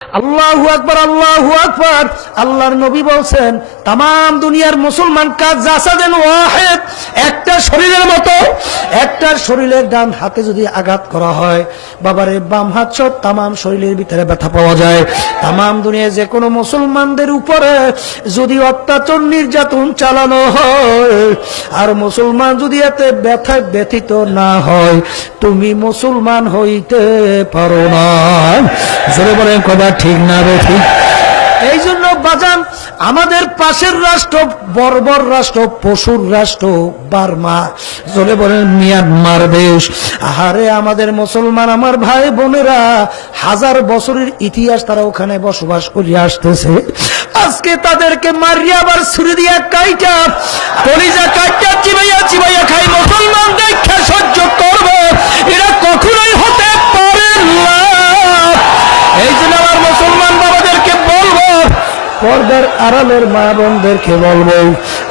আল্লাহু আকবার আল্লাহু আকবার। আল্লাহর নবী বলছেন তাম দুনিয়ার মুসলমান কাজ জাসাদেন ওয়াহেদ। একটা শরীরের মতো। একটা শরীরের ডান হাতে যদি আঘাত করা হয়, বাবারে বাম হাত সব তাম শরীরের ভিতরে ব্যথা পাওয়া যায়। তাম দুনিয়ায় যে কোনো মুসলমানদের উপরে যদি অত্যাচার নির্যাতন চালানো হয়, আর মুসলমান যদি এতে ব্যথায় ব্যথিত না হয়, তুমি মুসলমান হইতে পারো না। জোরে বলেন, কথা ঠিক না রে ঠিক? এই জন্য বাজান আমাদের পাশের রাষ্ট্র বর্বর রাষ্ট্র, পশুর রাষ্ট্র, বার্মা। চলে বলেন, মিয়ানমার দেশ। আহারে, আমাদের মুসলমান, আমার ভাই বোনেরা, হাজার বছরের ইতিহাস তারা ওখানে বসবাস করে আসতেছে। আজকে তাদেরকে মারিয়া আবার ছুড়ে দিয়া কাইটা চিবাইয়া চিবাইয়া খাই মুসলমান দেখা সহ্য করবে এরা কখনোই হতে পারে না এই জন্য আমার মুসলমান বাবাদেরকে বলব পর্দার আড়ালের মা বোনদেরকে বলব,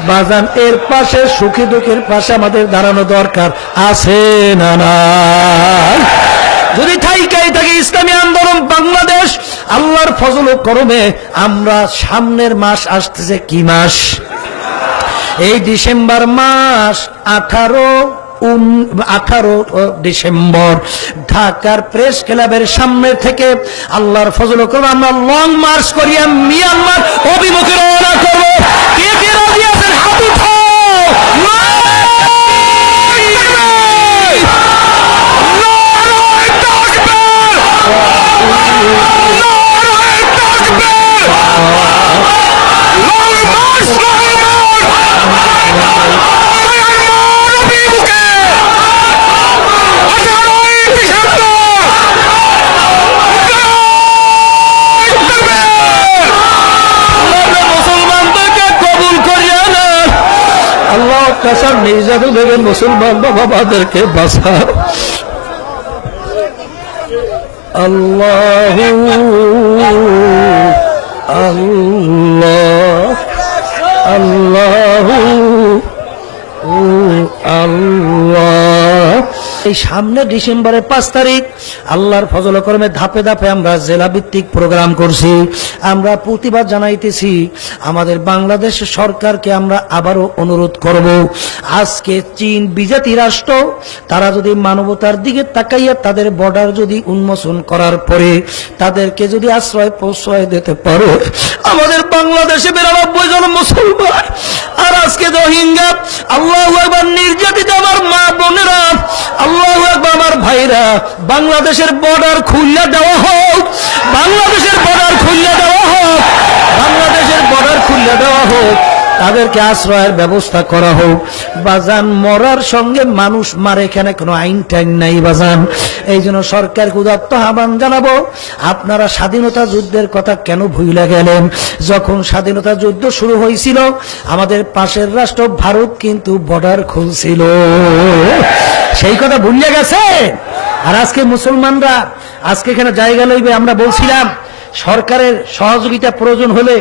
বাজান, এর পাশে সুখী দুঃখের পাশে আমাদের দাঁড়ানো দরকার আছে না না যদি থাইকাই থাকে ইসলামী আন্দোলন বাংলাদেশ, আল্লাহর ফজল করমে আমরা সামনের মাস আসতেছে কি মাস? এই ডিসেম্বর মাস আঠারো আঠারো ডিসেম্বর ঢাকার প্রেস ক্লাবের সামনে থেকে আল্লাহর ফজল করব আমরা লং মার্চ করিয়া মিয়ানমার অভিমুখে রওনা করব কে আল্লাহ মুসলমানদেরকে কবুল করিয়া না কাসার নির্যাতন থেকে মুসলমান বাবাদেরকে বাঁচাও আল্লাহ আল্লাহ এই সামনে ডিসেম্বরের পাঁচ তারিখ, আল্লাহর ফজল করমে ধাপে ধাপে আমরা জেলা ভিত্তিক প্রোগ্রাম করছি। আমরা প্রতিবাদ জানাইতেছি, আমাদের বাংলাদেশ সরকারকে আমরা আবারও অনুরোধ করব। আজকে চীন বিজাতি রাষ্ট্র, তারা যদি মানবতার দিকে তাকাইয়া তাদের বর্ডার যদি উন্মোচন করার পরে তাদেরকে যদি আশ্রয় প্রশ্রয় দিতে পারো, আমাদের বাংলাদেশে বিরানব্বই জন মুসলমান, আর আজকে রোহিঙ্গা, আল্লাহ নির্যাতিত আমার মা বোনেরা, আল্লাহ ভাইরা, বাংলাদেশের বর্ডার খুললে দেওয়া হোক, বাংলাদেশের বর্ডার খুললে দেওয়া হোক, বাংলাদেশের বর্ডার খুললে দেওয়া হোক, তাদেরকে আশ্রয়ের ব্যবস্থা করা হোক। বাজান মরার সঙ্গে মানুষ মারে এখানে কোনো আইন টাইন নাই বাজান। এই জন্য সরকার উদাত্ত আহ্বান জানাব, আপনারা স্বাধীনতা যুদ্ধের কথা কেন ভুলে গেলেন? যখন স্বাধীনতা যুদ্ধ শুরু হয়েছিল, আমাদের পাশের রাষ্ট্র ভারত কিন্তু বর্ডার খুলছিল। সেই কথা ভুলিয়া গেছে? আর আজকে মুসলমানরা, আজকে এখানে জায়গা লইবে, আমরা বলছিলাম, সরকারের সহযোগিতা প্রয়োজন হলে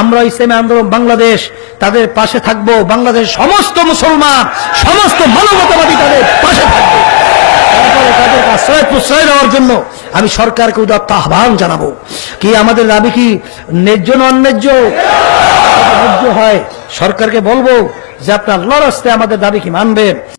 আমরা ইসলামী আন্দোলন বাংলাদেশ, তাদের পাশে থাকব বাংলাদেশ সমস্ত মুসলমান, সমস্ত মানবতাবাদী তাদের পাশে থাকবে। আমি সরকারকে উদাত্ত আহ্বান জানাব। কি আমাদের দাবি কি, ন্যায্য না অন্যায্য? হয়, সরকারকে বলব যে আপনার রাস্তায় আমাদের দাবি কি মানবে